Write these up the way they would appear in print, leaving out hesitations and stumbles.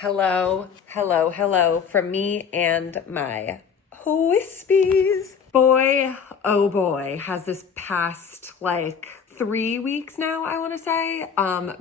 Hello, hello, hello from me and my wispies. Boy, oh boy, has this past 3 weeks now, I want to say,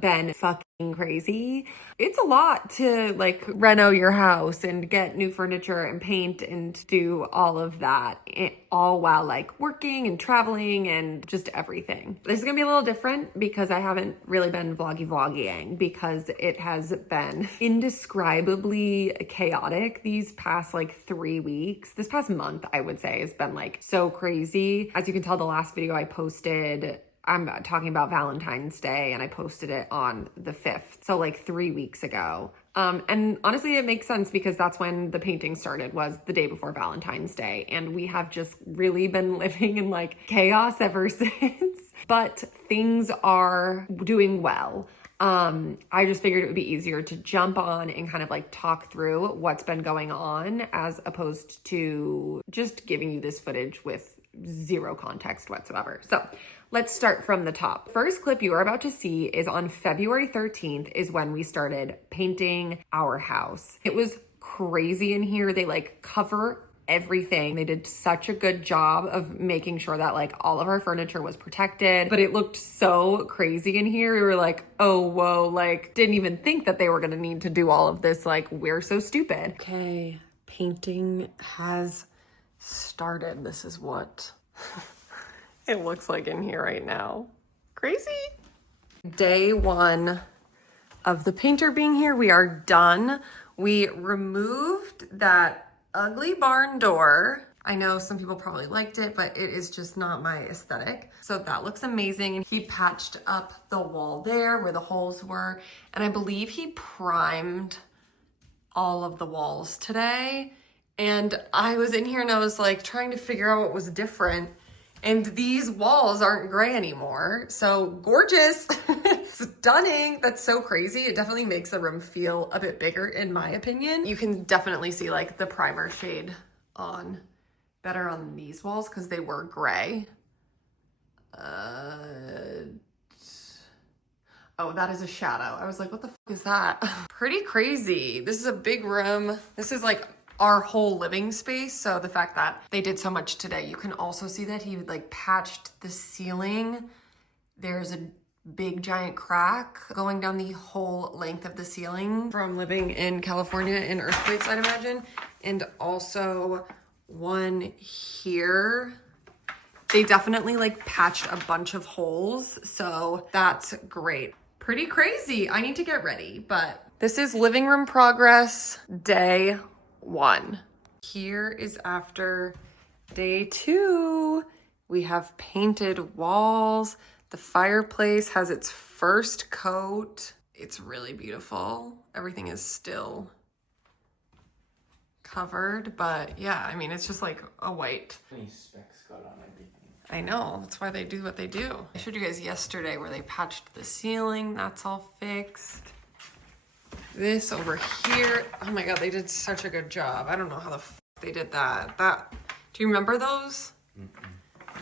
been fucking crazy. It's a lot to reno your house and get new furniture and paint and do all of that, all while working and traveling and just everything. This is gonna be a little different because I haven't really been vlogging because it has been indescribably chaotic these past 3 weeks. This past month, I would say, has been so crazy. As you can tell, the last video I posted, I'm talking about Valentine's Day, and I posted it on the 5th, so 3 weeks ago. And honestly, it makes sense because that's when the painting started, was the day before Valentine's Day. And we have just really been living in chaos ever since, but things are doing well. I just figured it would be easier to jump on and kind of talk through what's been going on as opposed to just giving you this footage with zero context whatsoever. So let's start from the top. First clip you are about to see is on February 13th is when we started painting our house. It was crazy in here. They cover everything. They did such a good job of making sure that all of our furniture was protected, but it looked so crazy in here. We were like, oh, whoa, didn't even think that they were gonna need to do all of this. We're so stupid. Okay, painting has started. This is what it looks like in here right now. Crazy. Day one of the painter being here, we are done. We removed that ugly barn door. I know some people probably liked it, but it is just not my aesthetic. So that looks amazing. And he patched up the wall there where the holes were. And I believe he primed all of the walls today. And I was in here and I was trying to figure out what was different. And these walls aren't gray anymore. So gorgeous, stunning. That's so crazy. It definitely makes the room feel a bit bigger in my opinion. You can definitely see the primer shade on better on these walls because they were gray. Oh, that is a shadow. I was like, what the fuck is that? Pretty crazy. This is a big room. This is our whole living space. So the fact that they did so much today, you can also see that he patched the ceiling. There's a big giant crack going down the whole length of the ceiling from living in California in earthquakes, I'd imagine. And also one here. They definitely patched a bunch of holes. So that's great. Pretty crazy. I need to get ready, but this is living room progress day one. Here is after day two. We have painted walls. The fireplace has its first coat. It's really beautiful. Everything is still covered, but yeah, I mean, it's just a white. Any specs got on everything. I know, that's why they do what they do. I showed you guys yesterday where they patched the ceiling. That's all fixed. This over here, oh my God, they did such a good job. I don't know how the f they did that. Do you remember those?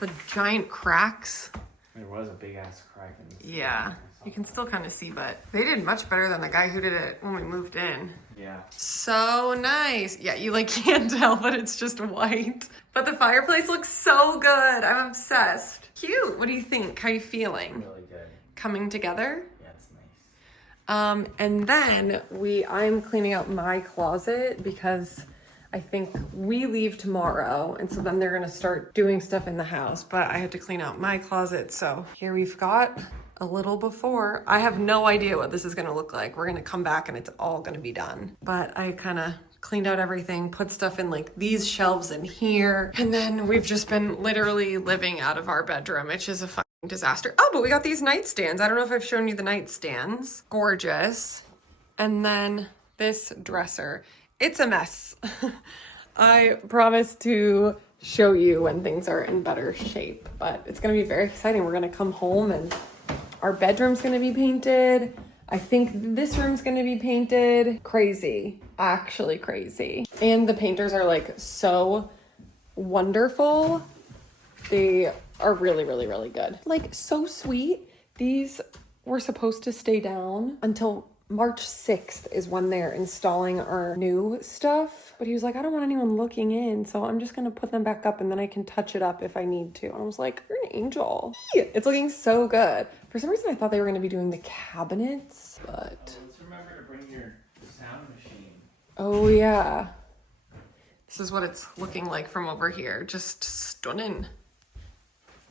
The giant cracks? There was a big ass crack in the Yeah, you can still kind of see, but they did much better than the guy who did it when we moved in. Yeah. So nice. Yeah, you can't tell, but it's just white. But the fireplace looks so good. I'm obsessed. Cute. What do you think? How are you feeling? Really good. Coming together? Yeah, it's nice. And then I'm cleaning out my closet because I think we leave tomorrow. And so then they're gonna start doing stuff in the house, but I had to clean out my closet. So here we've got a little before. I have no idea what this is gonna look like. We're gonna come back and it's all gonna be done. But I kind of cleaned out everything, put stuff in these shelves in here. And then we've just been literally living out of our bedroom, which is a fucking disaster. Oh, but we got these nightstands. I don't know if I've shown you the nightstands. Gorgeous. And then this dresser. It's a mess. I promise to show you when things are in better shape, but it's gonna be very exciting. We're gonna come home and our bedroom's gonna be painted. I think this room's gonna be painted. Crazy, actually crazy. And the painters are so wonderful. They are really, really, really good. So sweet. These were supposed to stay down until March 6th is when they're installing our new stuff. But he was like, I don't want anyone looking in, so I'm just gonna put them back up and then I can touch it up if I need to. And I was like, you're an angel. It's looking so good. For some reason I thought they were gonna be doing the cabinets, but... Let's remember to bring your sound machine. Oh yeah. This is what it's looking like from over here. Just stunning.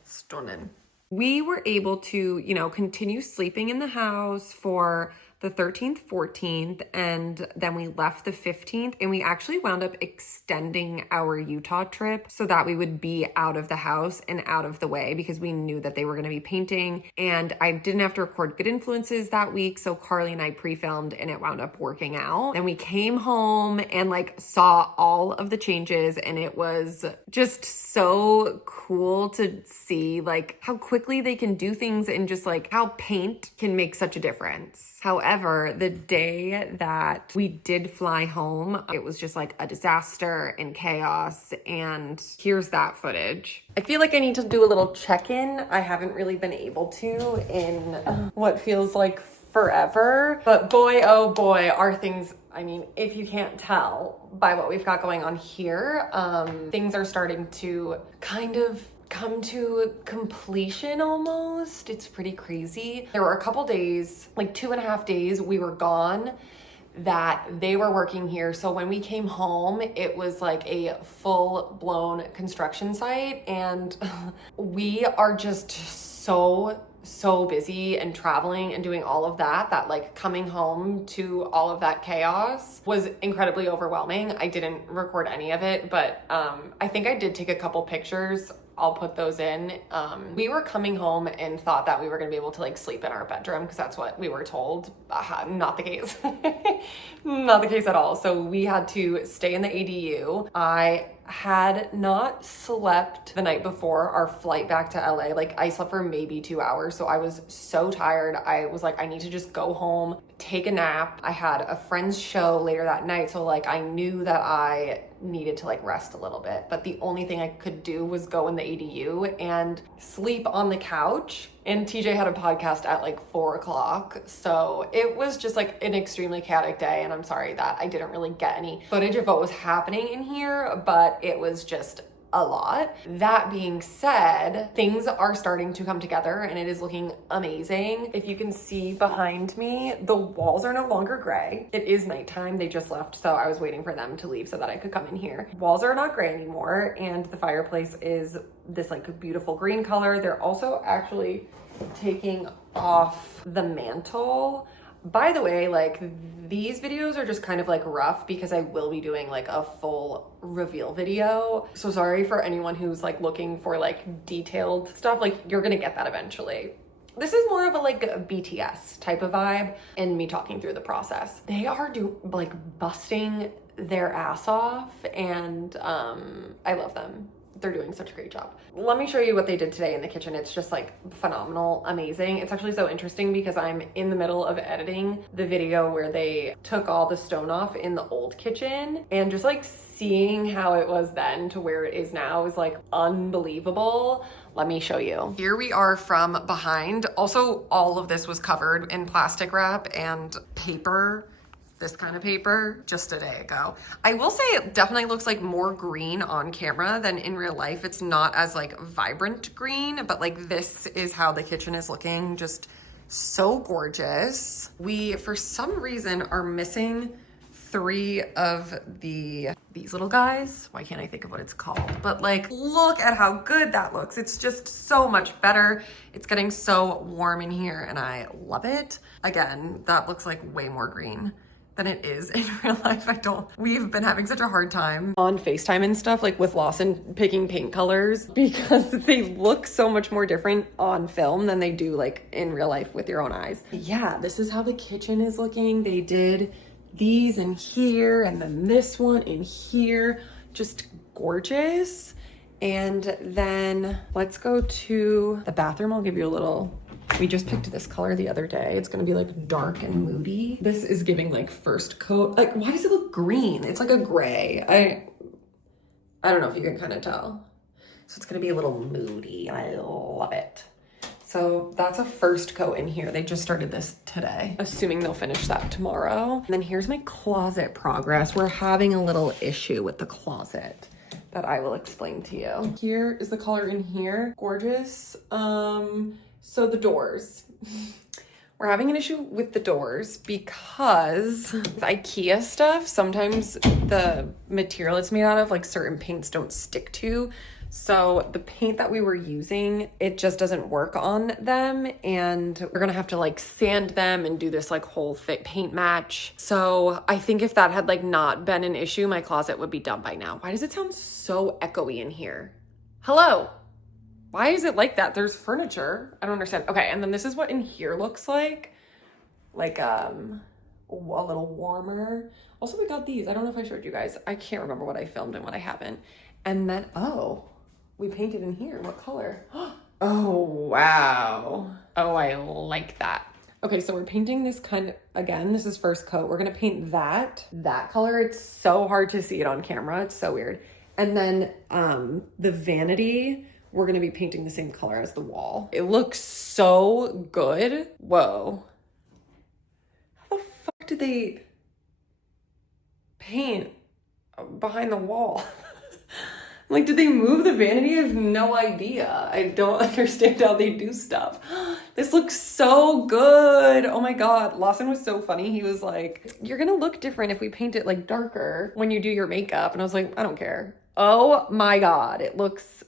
Stunning. We were able to, continue sleeping in the house for the 13th, 14th, and then we left the 15th, and we actually wound up extending our Utah trip so that we would be out of the house and out of the way because we knew that they were going to be painting, and I didn't have to record Good Influences that week, so Carly and I pre-filmed, and it wound up working out. And we came home and saw all of the changes, and it was just so cool to see how quickly they can do things and just how paint can make such a difference. However, the day that we did fly home, it was just a disaster and chaos, and here's that footage. I feel like I need to do a little check-in. I haven't really been able to in what feels like forever, but boy, oh boy, are things, if you can't tell by what we've got going on here, things are starting to kind of come to completion almost. It's pretty crazy. There were a couple days, 2.5 days we were gone that they were working here. So when we came home, it was a full-blown construction site, and we are just so busy and traveling and doing all of that coming home to all of that chaos was incredibly overwhelming. I didn't record any of it, but I think I did take a couple pictures. I'll put those in. We were coming home and thought that we were gonna be able to sleep in our bedroom because that's what we were told. Not the case. Not the case at all. So we had to stay in the ADU. I had not slept the night before our flight back to LA. I slept for maybe 2 hours. So I was so tired. I was I need to just go home, take a nap. I had a friend's show later that night. So I knew that I needed to rest a little bit, but the only thing I could do was go in the ADU and sleep on the couch. And TJ had a podcast at 4 o'clock. So it was just an extremely chaotic day. And I'm sorry that I didn't really get any footage of what was happening in here, but it was just a lot. That being said, things are starting to come together and it is looking amazing. If you can see behind me, the walls are no longer gray. It is nighttime. They just left, so I was waiting for them to leave so that I could come in here. Walls are not gray anymore, and the fireplace is this beautiful green color. They're also actually taking off the mantle. By the way, these videos are just kind of rough because I will be doing a full reveal video. So sorry for anyone who's looking for detailed stuff. You're gonna get that eventually. This is more of a BTS type of vibe and me talking through the process. They are busting their ass off, and I love them. They're doing such a great job. Let me show you what they did today in the kitchen. It's just phenomenal, amazing. It's actually so interesting because I'm in the middle of editing the video where they took all the stone off in the old kitchen, and just seeing how it was then to where it is now is unbelievable. Let me show you. Here we are from behind. Also, all of this was covered in plastic wrap and paper. This kind of paper just a day ago. I will say it definitely looks more green on camera than in real life. It's not as vibrant green, but this is how the kitchen is looking. Just so gorgeous. We, for some reason, are missing 3 of these little guys. Why can't I think of what it's called? But look at how good that looks. It's just so much better. It's getting so warm in here and I love it. Again, that looks way more green than it is in real life. We've been having such a hard time on FaceTime and stuff, with Lawson picking paint colors because they look so much more different on film than they do in real life with your own eyes. Yeah, this is how the kitchen is looking. They did these in here and then this one in here, just gorgeous. And then let's go to the bathroom. I'll give you a little. We just picked this color the other day. It's gonna be dark and moody. This is giving first coat. Why does it look green? It's a gray. I don't know if you can kind of tell. So it's gonna be a little moody. I love it. So that's a first coat in here. They just started this today, assuming they'll finish that tomorrow. And then here's my closet progress. We're having a little issue with the closet that I will explain to you. Here is the color in here. Gorgeous. So the doors. We're having an issue with the doors because with IKEA stuff, sometimes the material it's made out of, like certain paints don't stick to. So the paint that we were using, it just doesn't work on them. And we're gonna have to like sand them and do this like whole thick paint match. So I think if that had like not been an issue, my closet would be done by now. Why does it sound so echoey in here? Hello? Why is it like that? There's furniture. I don't understand. Okay, and then this is what in here looks like a little warmer. Also, we got these. I don't know if I showed you guys. I can't remember what I filmed and what I haven't. And then, oh, we painted in here. What color? Oh, wow. Oh, I like that. Okay, so we're painting this again, this is first coat. We're gonna paint that color. It's so hard to see it on camera. It's so weird. And then the vanity, we're gonna be painting the same color as the wall. It looks so good. Whoa. How the fuck did they paint behind the wall? Like, did they move the vanity? I have no idea. I don't understand how they do stuff. This looks so good. Oh my God. Lawson was so funny. He was like, you're gonna look different if we paint it like darker when you do your makeup. And I was like, I don't care. Oh my God. It looks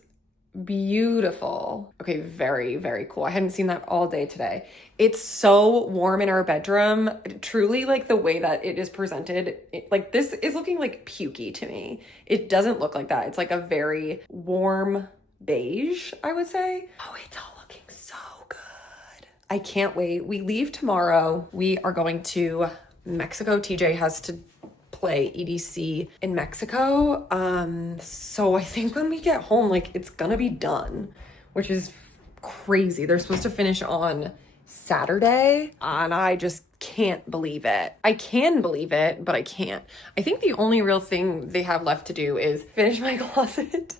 beautiful. Okay, very, very cool. I hadn't seen that all day today. It's so warm in our bedroom. Truly, like the way that it is presented, like this is looking like pukey to me. It doesn't look like that. It's like a very warm beige, I would say. Oh, it's all looking so good. I can't wait. We leave tomorrow. We are going to Mexico. TJ has to play EDC in Mexico. So I think when we get home, like it's gonna be done, which is crazy. They're supposed to finish on Saturday and I just can't believe it. I can believe it, but I can't. I think the only real thing they have left to do is finish my closet,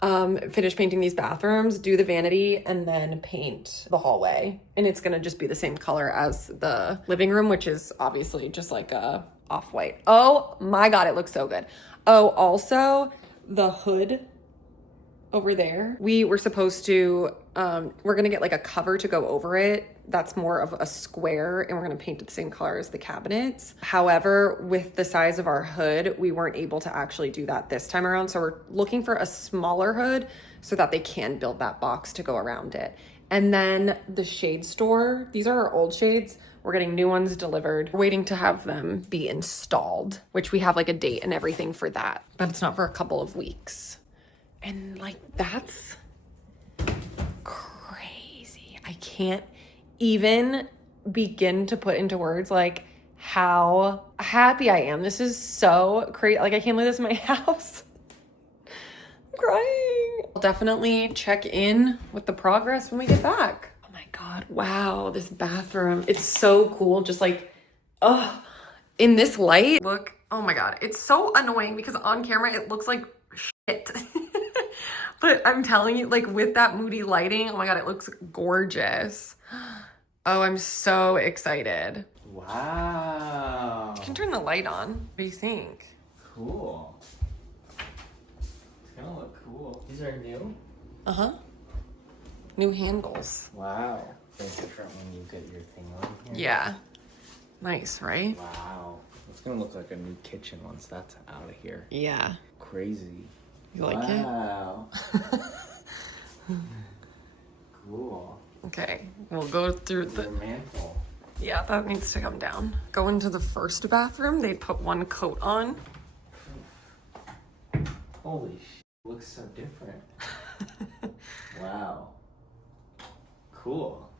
finish painting these bathrooms, do the vanity, and then paint the hallway. And it's gonna just be the same color as the living room, which is obviously just like a off-white. Oh my God, it looks so good. Oh, also the hood over there, we were supposed to, we're gonna get like a cover to go over it. That's more of a square and we're gonna paint it the same color as the cabinets. However, with the size of our hood, we weren't able to actually do that this time around. So we're looking for a smaller hood so that they can build that box to go around it. And then the shade store, these are our old shades. We're getting new ones delivered. We're waiting to have them be installed, which we have like a date and everything for that, but it's not for a couple of weeks. And like, that's crazy. I can't even begin to put into words like how happy I am. This is so crazy. Like I can't believe this in my house. I'm crying. I'll definitely check in with the progress when we get back. God, wow, this bathroom, it's so cool. Just like, oh, in this light, look, oh my God, it's so annoying because on camera it looks like shit. But I'm telling you, like with that moody lighting, oh my God, it looks gorgeous. Oh, I'm so excited. Wow. You can turn the light on. What do you think? Cool. It's gonna look cool. These are new? Uh-huh. New handles. Wow. It's different when you get your thing on here. Yeah. Nice, right? Wow. It's gonna look like a new kitchen once that's out of here. Yeah. Crazy. You like it? Wow. Cool. Okay, we'll go through Your mantle. Yeah, that needs to come down. Go into the first bathroom. They put one coat on. Holy shit. Looks so different. Wow. Cool.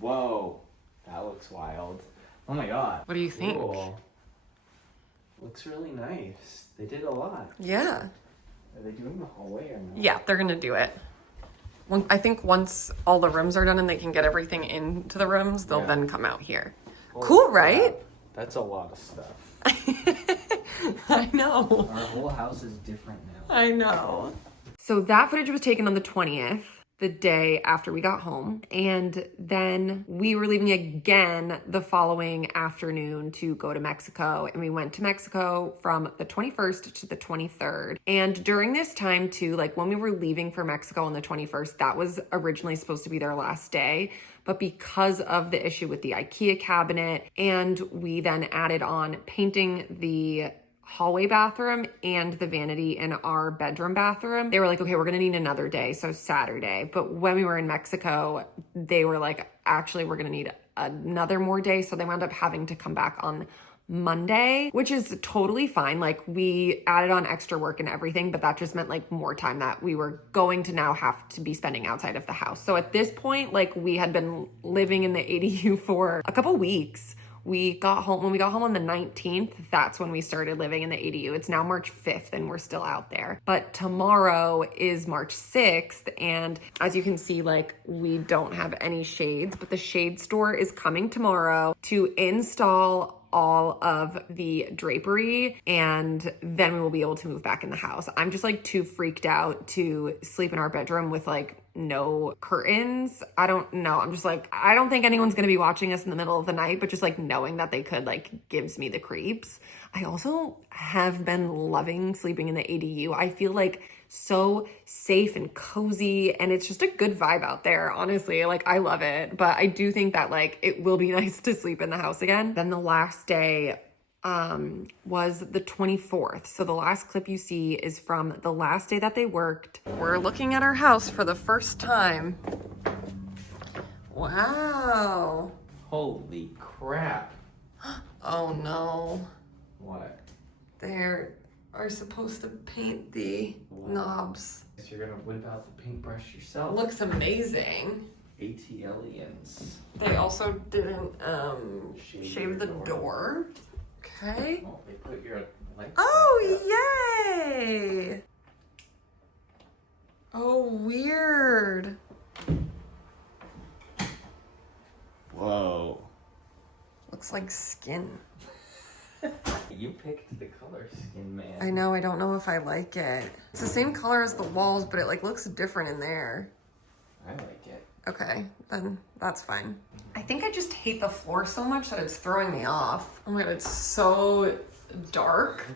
Whoa. That looks wild. Oh my God. What do you think? Cool. Looks really nice. They did a lot. Yeah. Are they doing the hallway or not? Yeah, they're gonna do it. I think once all the rooms are done and they can get everything into the rooms, they'll then come out here. Holy Cool, right? crap. That's a lot of stuff. I know. Our whole house is different now. I know. So that footage was taken on the 20th, the day after we got home. And then we were leaving again the following afternoon to go to Mexico. And we went to Mexico from the 21st to the 23rd. And during this time too, like when we were leaving for Mexico on the 21st, that was originally supposed to be their last day. But because of the issue with the IKEA cabinet, and we then added on painting the hallway bathroom and the vanity in our bedroom bathroom, they were like, okay, we're gonna need another day, so Saturday. But when we were in Mexico, they were like, actually, we're gonna need another more day, so they wound up having to come back on Monday, which is totally fine. Like we added on extra work and everything, but that just meant like more time that we were going to now have to be spending outside of the house. So at this point, like we had been living in the ADU for a couple weeks. When we got home on the 19th, that's when we started living in the ADU. It's now March 5th and we're still out there. But tomorrow is March 6th. And as you can see, like we don't have any shades, but the shade store is coming tomorrow to install all of the drapery, and then we will be able to move back in the house. I'm just like too freaked out to sleep in our bedroom with like no curtains. I don't know. I'm just like, I don't think anyone's gonna be watching us in the middle of the night, but just like knowing that they could like gives me the creeps. I also have been loving sleeping in the ADU. I feel like so safe and cozy, and it's just a good vibe out there, honestly. Like I love it, but I do think that like it will be nice to sleep in the house again. Then the last day was the 24th. So the last clip you see is from the last day that they worked. We're looking at our house for the first time. Wow. Holy crap. Oh no. What? They're are supposed to paint the knobs. So you're gonna whip out the paintbrush yourself? Looks amazing. ATLians. They also didn't shave the door. Okay. Oh, they put your lights. Oh, yay! Oh, weird. Whoa. Looks like skin. You picked the color, skin man. I know, I don't know if I like it. It's the same color as the walls, but it like looks different in there. I like it. Okay, then that's fine. I think I just hate the floor so much that it's throwing me off. Oh my god, it's so dark.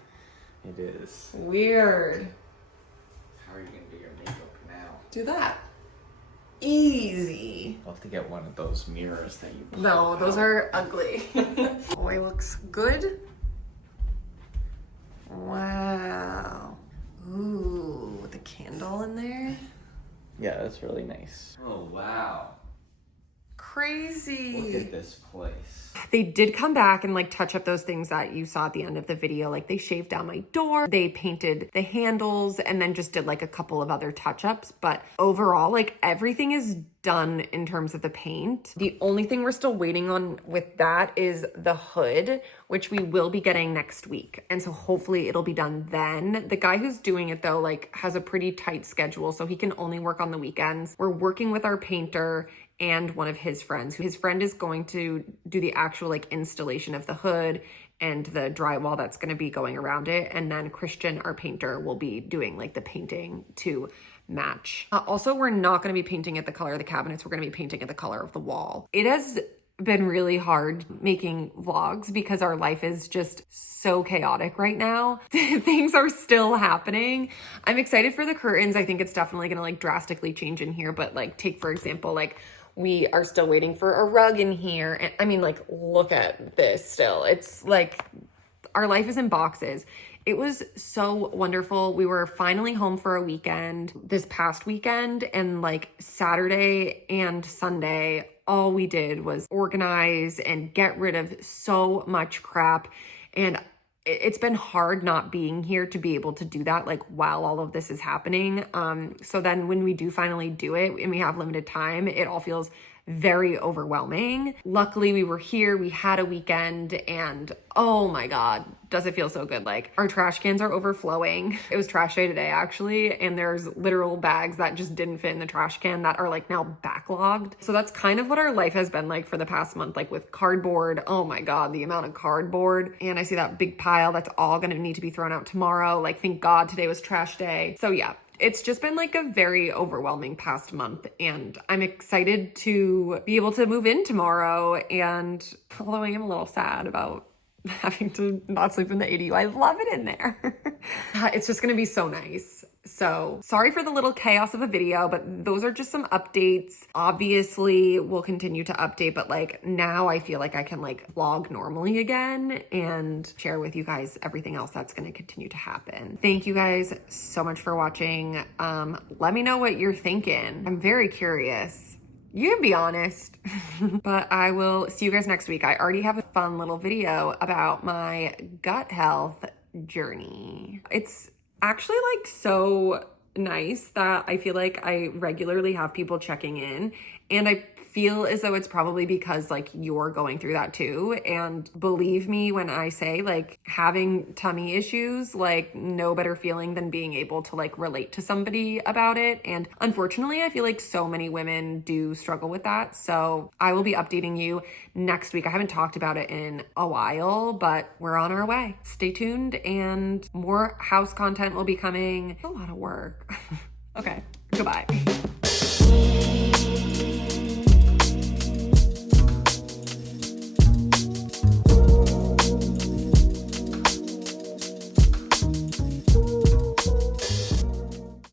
It is. Weird. How are you gonna do your makeup now? Do that. Easy. I'll have to get one of those mirrors that you put No, out. those are ugly. Boy, looks good. Wow. Ooh, with the candle in there. Yeah, that's really nice. Oh, wow. Crazy. Look at this place. They did come back and like touch up those things that you saw at the end of the video. Like they shaved down my door, they painted the handles, and then just did like a couple of other touch-ups. But overall, like everything is done in terms of the paint. The only thing we're still waiting on with that is the hood, which we will be getting next week. And so hopefully it'll be done then. The guy who's doing it though, like has a pretty tight schedule, so he can only work on the weekends. We're working with our painter and one of his friends. His friend is going to do the actual like installation of the hood and the drywall that's going to be going around it. And then Christian, our painter, will be doing like the painting to match. Also, we're not going to be painting it the color of the cabinets. We're going to be painting it the color of the wall. It has been really hard making vlogs because our life is just so chaotic right now. Things are still happening. I'm excited for the curtains. I think it's definitely going to like drastically change in here. But like take for example, like we are still waiting for a rug in here. And I mean, like, look at this still. It's like our life is in boxes. It was so wonderful. We were finally home for a weekend this past weekend, and like Saturday and Sunday, all we did was organize and get rid of so much crap. And it's been hard not being here to be able to do that, like while all of this is happening. So then when we do finally do it and we have limited time, it all feels very overwhelming. Luckily, we were here, we had a weekend, and oh my God, does it feel so good. Like our trash cans are overflowing. It was trash day today actually, and there's literal bags that just didn't fit in the trash can that are like now backlogged. So that's kind of what our life has been like for the past month, like with cardboard. Oh my God, the amount of cardboard. And I see that big pile that's all gonna need to be thrown out tomorrow. Like thank God today was trash day. So yeah, It's just been like a very overwhelming past month, and I'm excited to be able to move in tomorrow. And although I am a little sad about having to not sleep in the ADU, I love it in there. It's just gonna be so nice. So sorry for the little chaos of a video, but those are just some updates. Obviously, we'll continue to update, but like now I feel like I can like vlog normally again and share with you guys everything else that's going to continue to happen. Thank you guys so much for watching. Let me know what you're thinking. I'm very curious. You can be honest, but I will see you guys next week. I already have a fun little video about my gut health journey. It's actually like so nice that I feel like I regularly have people checking in, and I feel as though it's probably because like you're going through that too. And believe me when I say like having tummy issues, like no better feeling than being able to like relate to somebody about it. And unfortunately, I feel like so many women do struggle with that. So I will be updating you next week. I haven't talked about it in a while, but we're on our way. Stay tuned, and more house content will be coming. A lot of work. Okay, goodbye.